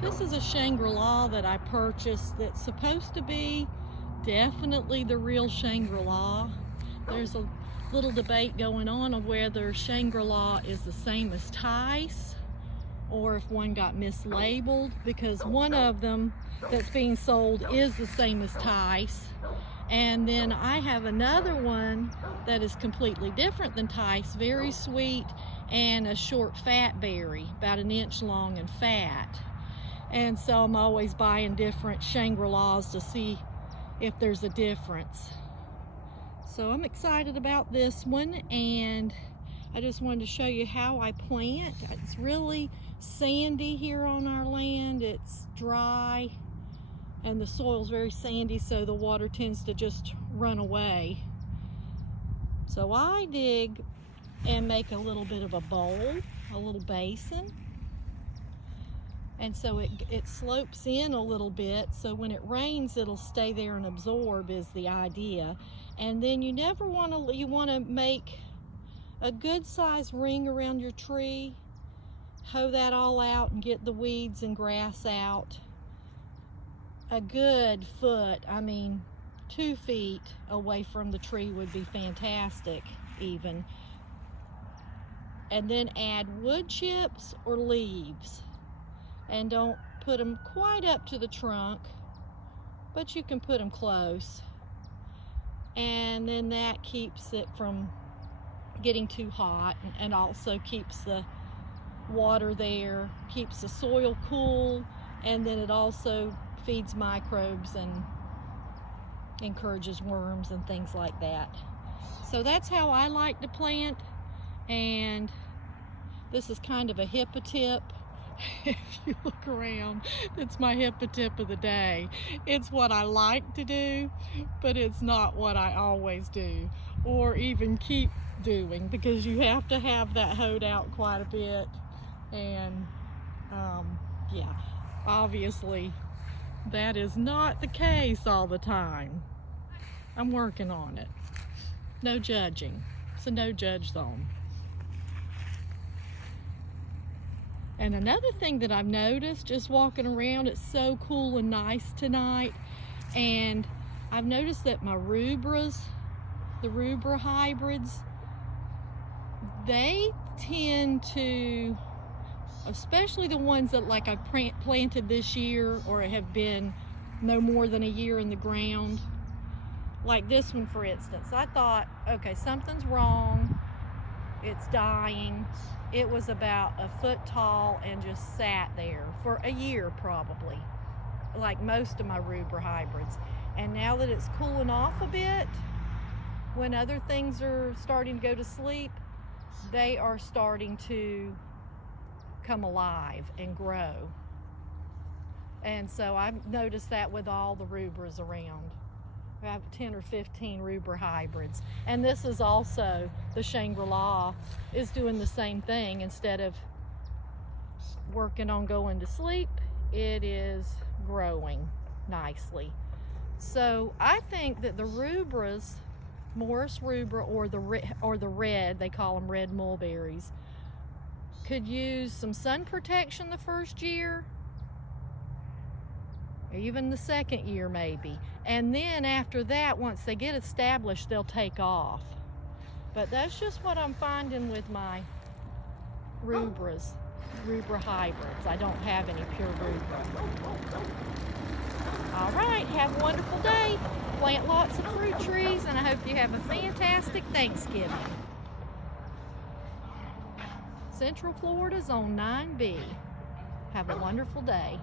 This is a Shangri La that I purchased that's supposed to be definitely the real Shangri La. There's a little debate going on of whether Shangri La is the same as Tice or if one got mislabeled, because one of them that's being sold is the same as Tice. And then I have another one that is completely different than Tice, very sweet and a short fat berry, about 1 inch long and fat. And so I'm always buying different Shangri-Las to see if there's a difference. So I'm excited about this one, and I just wanted to show you how I plant. It's really sandy here on our land. It's dry and the soil's very sandy, so the water tends to just run away. So I dig and make a little bit of a bowl, a little basin. And so it slopes in a little bit, so when it rains, it'll stay there and absorb is the idea. And then you want to make a good sized ring around your tree, hoe that all out and get the weeds and grass out. A good foot, 2 feet away from the tree would be fantastic even. And then add wood chips or leaves. And don't put them quite up to the trunk, but you can put them close. And then that keeps it from getting too hot, and also keeps the water there, keeps the soil cool, and then it also feeds microbes and encourages worms and things like that. So that's how I like to plant, and this is kind of a hippo tip. If you look around, it's my hippo tip of the day. It's what I like to do, but it's not what I always do or even keep doing, because you have to have that hoed out quite a bit. And yeah, obviously that is not the case all the time. I'm working on it. No judging. It's a no judge zone. And another thing that I've noticed just walking around, it's so cool and nice tonight, and I've noticed that my rubras, the Rubra Hybrids, they tend to, especially the ones that like I planted this year or have been no more than a year in the ground, like this one for instance. I thought, okay, something's wrong, it's dying. It was about 1 foot tall and just sat there for a year probably, like most of my Rubra hybrids. And now that it's cooling off a bit, when other things are starting to go to sleep, they are starting to come alive and grow. And so I've noticed that with all the Rubras around. I have 10 or 15 Rubra hybrids. And this is also, the Shangri La is doing the same thing. Instead of working on going to sleep, it is growing nicely. So I think that the Rubras, Morris Rubra or the red, they call them red mulberries, could use some sun protection the first year, even the second year maybe. And then after that, once they get established, they'll take off. But that's just what I'm finding with my Rubra hybrids. I don't have any pure Rubra. All right, have a wonderful day. Plant lots of fruit trees, and I hope you have a fantastic Thanksgiving. Central Florida, Zone 9B. Have a wonderful day.